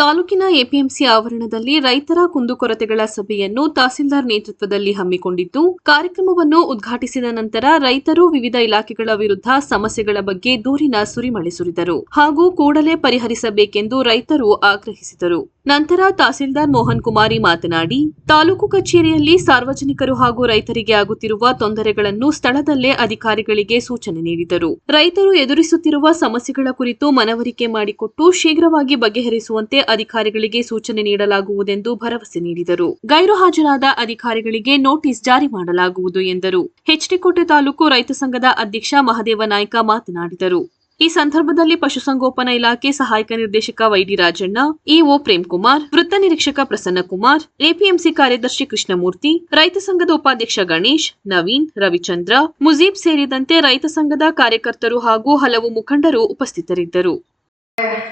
ತಾಲೂಕಿನ ಎಪಿಎಂಸಿ ಆವರಣದಲ್ಲಿ ರೈತರ ಕುಂದುಕೊರತೆಗಳ ಸಭೆಯನ್ನು ತಹಸೀಲ್ದಾರ್ ನೇತೃತ್ವದಲ್ಲಿ ಹಮ್ಮಿಕೊಂಡಿದ್ದು, ಕಾರ್ಯಕ್ರಮವನ್ನು ಉದ್ಘಾಟಿಸಿದ ನಂತರ ರೈತರು ವಿವಿಧ ಇಲಾಖೆಗಳ ವಿರುದ್ಧ ಸಮಸ್ಯೆಗಳ ಬಗ್ಗೆ ದೂರಿನ ಸುರಿಮಳೆ ಸುರಿದರು ಹಾಗೂ ಕೂಡಲೇ ಪರಿಹರಿಸಬೇಕೆಂದು ರೈತರು ಆಗ್ರಹಿಸಿದರು. ನಂತರ ತಹಸೀಲ್ದಾರ್ ಮೋಹನ್ ಕುಮಾರಿ ಮಾತನಾಡಿ, ತಾಲೂಕು ಕಚೇರಿಯಲ್ಲಿ ಸಾರ್ವಜನಿಕರು ಹಾಗೂ ರೈತರಿಗೆ ಆಗುತ್ತಿರುವ ತೊಂದರೆಗಳನ್ನು ಸ್ಥಳದಲ್ಲೇ ಅಧಿಕಾರಿಗಳಿಗೆ ಸೂಚನೆ ನೀಡಿದರು. ರೈತರು ಎದುರಿಸುತ್ತಿರುವ ಸಮಸ್ಯೆಗಳ ಕುರಿತು ಮನವರಿಕೆ ಮಾಡಿಕೊಟ್ಟು ಶೀಘ್ರವಾಗಿ ಬಗೆಹರಿಸುವಂತೆ ಅಧಿಕಾರಿಗಳಿಗೆ ಸೂಚನೆ ನೀಡಲಾಗುವುದೆಂದು ಭರವಸೆ ನೀಡಿದರು. ಗೈರು ಹಾಜರಾದ ಅಧಿಕಾರಿಗಳಿಗೆ ನೋಟಿಸ್ ಜಾರಿ ಮಾಡಲಾಗುವುದು ಎಂದರು. ಹೆಚ್ಡಿಕೋಟೆ ತಾಲೂಕು ರೈತ ಸಂಘದ ಅಧ್ಯಕ್ಷ ಮಹದೇವ ನಾಯ್ಕ ಮಾತನಾಡಿದರು. ಈ ಸಂದರ್ಭದಲ್ಲಿ ಪಶುಸಂಗೋಪನಾ ಇಲಾಖೆ ಸಹಾಯಕ ನಿರ್ದೇಶಕ ವೈಡಿ ರಾಜಣ್ಣ, ಇಒ ಪ್ರೇಮ್ ಕುಮಾರ್, ವೃತ್ತ ನಿರೀಕ್ಷಕ ಪ್ರಸನ್ನ ಕುಮಾರ್, ಎಪಿಎಂಸಿ ಕಾರ್ಯದರ್ಶಿ ಕೃಷ್ಣಮೂರ್ತಿ, ರೈತ ಸಂಘದ ಉಪಾಧ್ಯಕ್ಷ ಗಣೇಶ್, ನವೀನ್, ರವಿಚಂದ್ರ, ಮುಜೀಬ್ ಸೇರಿದಂತೆ ರೈತ ಸಂಘದ ಕಾರ್ಯಕರ್ತರು ಹಾಗೂ ಹಲವು ಮುಖಂಡರು ಉಪಸ್ಥಿತರಿದ್ದರು.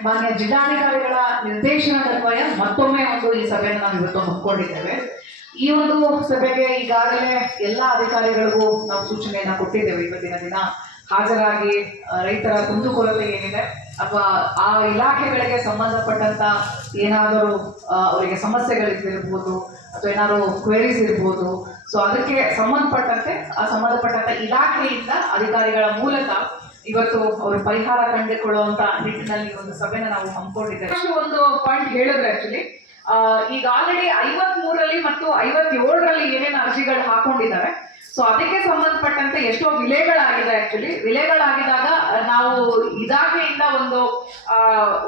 ಮಾನ್ಯ ಜಿಲ್ಲಾಧಿಕಾರಿಗಳ ನಿರ್ದೇಶನದನ್ವಯ ಮತ್ತೊಮ್ಮೆ ಒಂದು ಈ ಸಭೆಯನ್ನು ನಾವು ಈ ಒಂದು ಸಭೆಗೆ ಈಗಾಗಲೇ ಎಲ್ಲ ಅಧಿಕಾರಿಗಳಿಗೂ ನಾವು ಸೂಚನೆಯನ್ನು ಕೊಟ್ಟಿದ್ದೇವೆ. ಇವತ್ತಿನ ದಿನ ಹಾಜರಾಗಿ ರೈತರ ಕುಂದುಕೊರತೆ ಏನಿದೆ, ಅಥವಾ ಆ ಇಲಾಖೆಗಳಿಗೆ ಸಂಬಂಧಪಟ್ಟಂತ ಏನಾದರೂ ಅವರಿಗೆ ಸಮಸ್ಯೆಗಳಿರ್ಬೋದು ಅಥವಾ ಏನಾದರೂ ಕ್ವೆರೀಸ್ ಇರ್ಬೋದು ಸೊ ಅದಕ್ಕೆ ಸಂಬಂಧಪಟ್ಟಂತೆ, ಆ ಸಂಬಂಧಪಟ್ಟಂತ ಇಲಾಖೆಯಿಂದ ಅಧಿಕಾರಿಗಳ ಮೂಲಕ ಇವತ್ತು ಅವರು ಪರಿಹಾರ ಕಂಡುಕೊಳ್ಳುವಂತ ನಿಟ್ಟಿನಲ್ಲಿ ಒಂದು ಸಭೆನ ನಾವು ಹಮ್ಮಿಕೊಂಡಿದ್ದೇವೆ. ಒಂದು ಪಾಯಿಂಟ್ ಹೇಳಿದ್ರೆ ಆಕ್ಚುಲಿ ಈಗ ಆಲ್ರೆಡಿ ಐವತ್ ಮೂರರಲ್ಲಿ ಮತ್ತು ಐವತ್ತೇಳರಲ್ಲಿ ಏನೇನು ಅರ್ಜಿಗಳು ಹಾಕೊಂಡಿದ್ದಾರೆ ಸೊ ಅದಕ್ಕೆ ಸಂಬಂಧಪಟ್ಟಂತೆ ಎಷ್ಟೋ ವಿಲೆಗಳಾಗಿದೆ ಆಕ್ಚುಲಿ ವಿಲೆಗಳಾಗಿದಾಗ ನಾವು ಇದಾಗೆಯಿಂದ ಒಂದು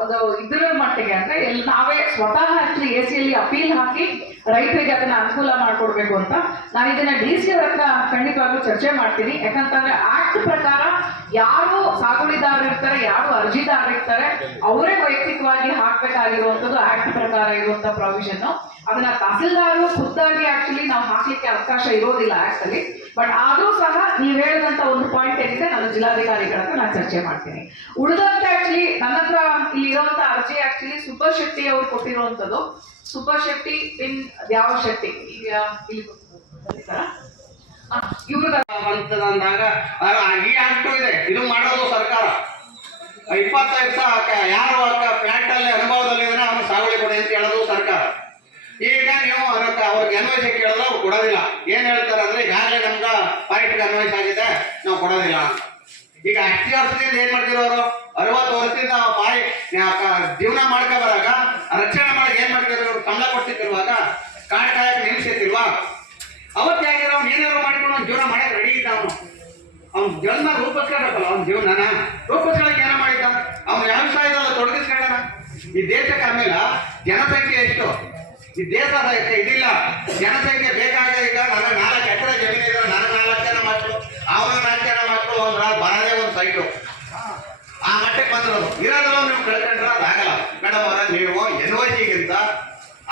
ಒಂದು ಇದ್ರ ಮಟ್ಟಿಗೆ ಅಂದ್ರೆ ಎಲ್ಲಿ ನಾವೇ ಸ್ವತಃ ಆಕ್ಚುಲಿ ಎ ಸಿಯಲ್ಲಿ ಅಪೀಲ್ ಹಾಕಿ ರೈತರಿಗೆ ಅದನ್ನ ಅನುಕೂಲ ಮಾಡ್ಕೊಡ್ಬೇಕು ಅಂತ. ನಾನು ಇದನ್ನ ಡಿ ಸಿ ಹತ್ರ ಖಂಡಿತವಾಗ್ಲೂ ಚರ್ಚೆ ಮಾಡ್ತೀನಿ. ಯಾಕಂತಂದ್ರೆ ಆಕ್ಟ್ ಪ್ರಕಾರ ಯಾರು ಸಾಗುಳಿದಾರರು ಇರ್ತಾರೆ, ಯಾರು ಅರ್ಜಿದಾರರು ಇರ್ತಾರೆ, ಅವರೇ ವೈಯಕ್ತಿಕವಾಗಿ ಹಾಕ್ಬೇಕಾಗಿರುವಂತದ್ದು ಆಕ್ಟ್ ಪ್ರಕಾರ ಇರುವಂತ ಪ್ರಾವಿಷನ್ ಅದನ್ನ ತಹಸೀಲ್ದಾರರು ಖುದ್ದಾಗಿ ಅವಕಾಶ ಇರೋದಿಲ್ಲ ಆಕ್ಟ್ ಅಲ್ಲಿ. ಬಟ್ ಆದ್ರೂ ಸಹ ನೀವು ಹೇಳಿದಂತ ಒಂದು ಪಾಯಿಂಟ್ ಏನಿದೆ ನಾನು ಜಿಲ್ಲಾಧಿಕಾರಿಗಳ ಹತ್ರ ನಾನು ಚರ್ಚೆ ಮಾಡ್ತೀನಿ. ಉಳಿದಂತೆ ಆಕ್ಚುಲಿ ನನ್ನ ಹತ್ರ ಇಲ್ಲಿ ಇರುವಂತ ಅರ್ಜಿ ಆಕ್ಚುಲಿ ಸುಬ್ಬ ಶೆಟ್ಟಿ ಅವರು ಕೊಟ್ಟಿರುವಂತದ್ದು ಸುಬ್ಬ ಶೆಟ್ಟಿ ಇನ್ ಯಾವ ಶೆಟ್ಟಿ ಈಗ ಇಲ್ಲಿ ಬಂದಿದ್ದಾರಾ? ಆ, ಇವ್ರದ್ದು ಬಂತದಂದಾಗ ಈ ಆಕ್ಟು ಇದೆ. ಇದು ಮಾಡೋದು ಸರ್ಕಾರ. ಇಪ್ಪತ್ತೈದು ಸಾವಿರ ಯಾರು ಪ್ಲಾಂಟ್ ಅಲ್ಲಿ ಅನುಭವದಲ್ಲಿ ಇದ್ರೆ ಅವನು ಸಾಗುವಳಿ ಕೊಡಿ ಅಂತ ಹೇಳೋದು ಸರ್ಕಾರ. ಈಗ ನೀವು ಅವ್ರಿಗೆ ಅನ್ವಯಿಸ ಕೇಳಿದ್ರೆ ಅವ್ರು ಕೊಡೋದಿಲ್ಲ. ಏನ್ ಹೇಳ್ತಾರೆ ಅಂದ್ರೆ, ಈಗಾಗಲೇ ನಮ್ಗ ಪಾಯಿಂಟ್ಗೆ ಅನ್ವಯಿಸ ಆಗಿದೆ, ನಾವು ಕೊಡೋದಿಲ್ಲ ಈಗ ಅಷ್ಟೇ ವರ್ಷದಿಂದ ಏನ್ ಮಾಡ್ತಿರೋ ಅವರು? ಅರವತ್ತು ವರ್ಷದಿಂದ ಬಾಯಿ ಜೀವನ ಮಾಡ್ಕೊ ಬರಾಗ ರಕ್ಷಣೆ ಮಾಡಕ್ ಏನ್ ಮಾಡ್ತಿರೋ ಅವ್ರು ಕಮಲ ಕೊಡ್ತಿತ್ತಿರುವಾಗ ಕಾಡ್ ಕಾಯಕ್ ನಿಲ್ಸಿತ್ತಿಲ್ವಾ ಅವತ್ತೇ ಆಗಿರೋ ಅವ್ನು ಏನಾದ್ರು ಮಾಡಿಕೊಂಡು ಅವ್ನು ಜೀವನ ಮಾಡಕ್ ರೆಡಿ ಇದ್ದ ಅವನು. ಅವ್ನ ಜನ್ಮ ರೂಪಿಸ್ಕೊಳ್ಬೇಕಲ್ಲ, ಅವ್ನ ಜೀವನನ. ರೂಪಿಸ್ಕೊಳಕ್ ಏನ ಮಾಡಿದ್ದ? ಅವ್ನು ವ್ಯವಸಾಯದಲ್ಲಿ ತೊಡಗಿಸ್ಕೊಳ್ಳೋಣ ಈ ದೇಶಕ್ಕೆ ಆಮೇಲೆ ಜನಸಂಖ್ಯೆ ಎಷ್ಟು? ಈ ದೇಶದ ಇದಿಲ್ಲ. ಜನಸಂಖ್ಯೆ ಬೇಕಾಗ ಈಗ. ನನ್ನ ನಾಲ್ಕು ಎಕರೆ ಜಮೀನು ಇದ್ರೆ ನನ್ನ ನಾಲ್ಕು ಜನ ಮಕ್ಕಳು, ಅವನ ನಾಲ್ಕು ಜನ ಮಕ್ಕಳು ಅಂದ್ರೆ ಬರದೇ ಒಂದು ಸೈಟು ಆ ಮಟ್ಟಕ್ಕೆ ಬಂದ್ರು ಇರೋದಲ್ಲ ನೀವು ಕಳ್ಕೊಂಡ್ರೆ ಅದಾಗಲ್ಲ ಮೇಡಮ್ ಅವರ, ನೀವು ಎನ್ ವೈ ಜಿಗಿಂತ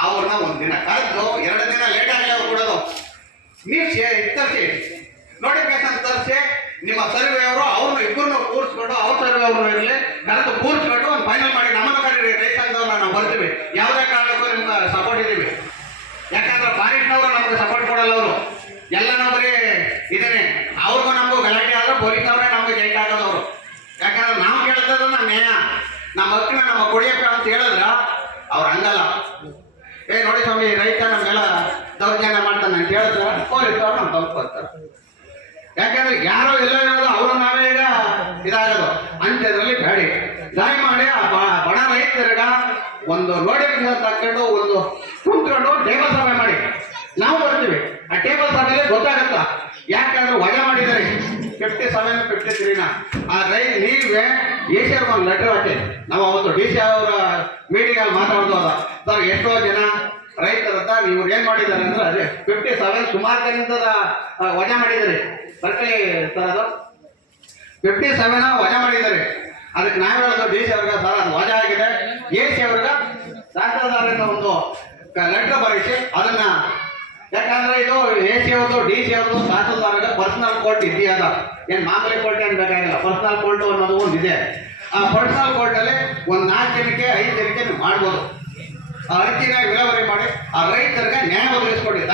ಅವ್ರನ್ನ ಒಂದು ದಿನ ಕರೆದು ಎರಡು ದಿನ ಲೇಟ್ ಆಗಿ ಅವ್ರು ಕೊಡೋದು. ನೀವು ತರಿಸಿ. ನೋಟಿಫಿಕೇಶನ್ ತರಿಸಿ. ನಿಮ್ಮ ಸರ್ವೆ ಅವರು ಅವ್ರನ್ನ ಇಬ್ಬರನ್ನ ಕೂರಿಸ್ಕೊಂಡು ಅವ್ರ ಸರ್ವೆ ಅವರು ಇರಲಿ. ಕರೆದು ಕೂರಿಸ್ಕೊಂಡು ಒಂದು ಫೈನಲ್ ಮಾಡಿ ನಮ್ಮನ್ನು ಕರೀರಿ ರೈತಂದವ್ರನ್ನ ನಾವು ಬರ್ತೀವಿ ಯಾವುದೇ ಕಾರಣಕ್ಕೂ ನಿಮ್ಗೆ ಸಪೋರ್ಟ್ ಇದೀವಿ ಯಾಕಂದ್ರೆ ಫಾರೆಸ್ಟ್ನವರು ನಮ್ಗೆ ಸಪೋರ್ಟ್ ಕೊಡಲ್ಲ ಅವರು ಎಲ್ಲ ನಾವು ಬರೀ ಇದೇನೆ ಅವ್ರಿಗೂ ನಮಗೂ ಗಲಾಟೆ ಆದ್ರೆ ಪೊಲೀಸ್ ಅವರೇ ನಮ್ಗೆ ಜೈಟ್ ಹಾಕೋದು ಅವರು ಯಾಕಂದ್ರೆ ನಾವು ಕೇಳ್ತದ ನಮ್ಮ ನ್ಯಾಯ ನಮ್ಮ ಹಕ್ಕನ್ನ ನಮ್ಮ ಕೊಡಿಯಪ್ಪ ಅಂತ ಹೇಳಿದ್ರ ಅವ್ರು ಹಂಗಲ್ಲ ಏ ನೋಡಿ ಸ್ವಾಮಿ ರೈತ ನಮ್ಗೆಲ್ಲ ಅಂತ ಹೇಳಿದ್ರ ನಮ್ಮ ಬರ್ತಾರೆ ಯಾಕಂದ್ರೆ ಯಾರೋ ಎಲ್ಲ ಹೇಳೋದು ಅವರು ನಾವೇ ಈಗ ಇದಾಗೋದು. ಅಂತ್ಯದಲ್ಲಿ ಬೇಡಿ. ದಯಮಾಡಿ ಆ ಬಡ ರೈತರಿಗ ಒಂದು ನೋಟಿಫಿಕೇಶನ್ ತಕ್ಕೊಂಡು ಒಂದು ಕುಂತ್ಕೊಂಡು ಟೇಬಲ್ ಸಭೆ ಮಾಡಿ. ನಾವು ಬರ್ತೀವಿ. ಆ ಟೇಬಲ್ ಸಭೆಯಲ್ಲಿ ಗೊತ್ತಾಗತ್ತ? ಯಾಕಂದ್ರೆ ವಜಾ ಮಾಡಿದ್ದಾರೆ. ಫಿಫ್ಟಿ ಸೆವೆನ್ ಫಿಫ್ಟಿ ತ್ರೀನ ಆ ರೈ ನೀವೇ ಡಿ ಸಿ ಒಂದು ಲೆಟರ್ ಹಾಕಿ. ನಾವು ಅವತ್ತು ಡಿ ಸಿ ಅವರ ಮೀಟಿಂಗ್ ಅಲ್ಲಿ ಮಾತಾಡೋದು ಅದ ಸರ್, ಎಷ್ಟೋ ಜನ ಏನ್ ಮಾಡಿದ್ದಾರೆ ಅಂದ್ರೆ ಅದೇ ಫಿಫ್ಟಿ ಸೆವೆನ್ ಸುಮಾರು ವಜಾ ಮಾಡಿದ್ದಾರೆ. ಸರ್ಕಾರಿ ಸರ್ ಅದು? ಫಿಫ್ಟಿ ಸೆವೆನ್ ವಜಾ ಮಾಡಿದ್ದಾರೆ. ಅದಕ್ಕೆ ನಾವು ಹೇಳೋದು ಡಿ ಸಿ ಅವ್ರಿಗೆ, ಸರ್ ಅದು ವಜಾ ಆಗಿದೆ. ಎ ಸಿ ಅವ್ರಿಗೆ ತಹಸೀಲ್ದಾರಿಂದ ಒಂದು ಲೆಟರ್ ಬರೆಸಿ ಅದನ್ನ, ಯಾಕಂದ್ರೆ ಇದು ಎ ಸಿ ಅವ್ರದ್ದು ಡಿ ಸಿ ಅವ್ರದ್ದು ತಹಸೀಲ್ದಾರ್ಗೆ ಪರ್ಸನಲ್ ಕೋರ್ಟ್ ಇದೆಯಾದ ಏನ್ ಮಾಮೂಲಿ ಕೋರ್ಟ್ ಏನ್ ಬೇಕಾಗಿಲ್ಲ ಪರ್ಸನಲ್ ಕೋರ್ಟ್ ಅನ್ನೋದು ಒಂದು ಇದೆ ಆ ಪರ್ಸನಲ್ ಕೋರ್ಟ್ ಅಲ್ಲಿ ಒಂದ್ ನಾಲ್ಕು ಜನಕ್ಕೆ, ಐದು ಜನಕ್ಕೆ ಮಾಡ್ಬೋದು. ಆ ರೀತಿಯಾಗಿ ವಿಲೇವಾರಿ ಮಾಡಿ ಆ ರೈತರಿಗೆ ನ್ಯಾಯ ಒದಗಿಸ್ಕೊಡಿ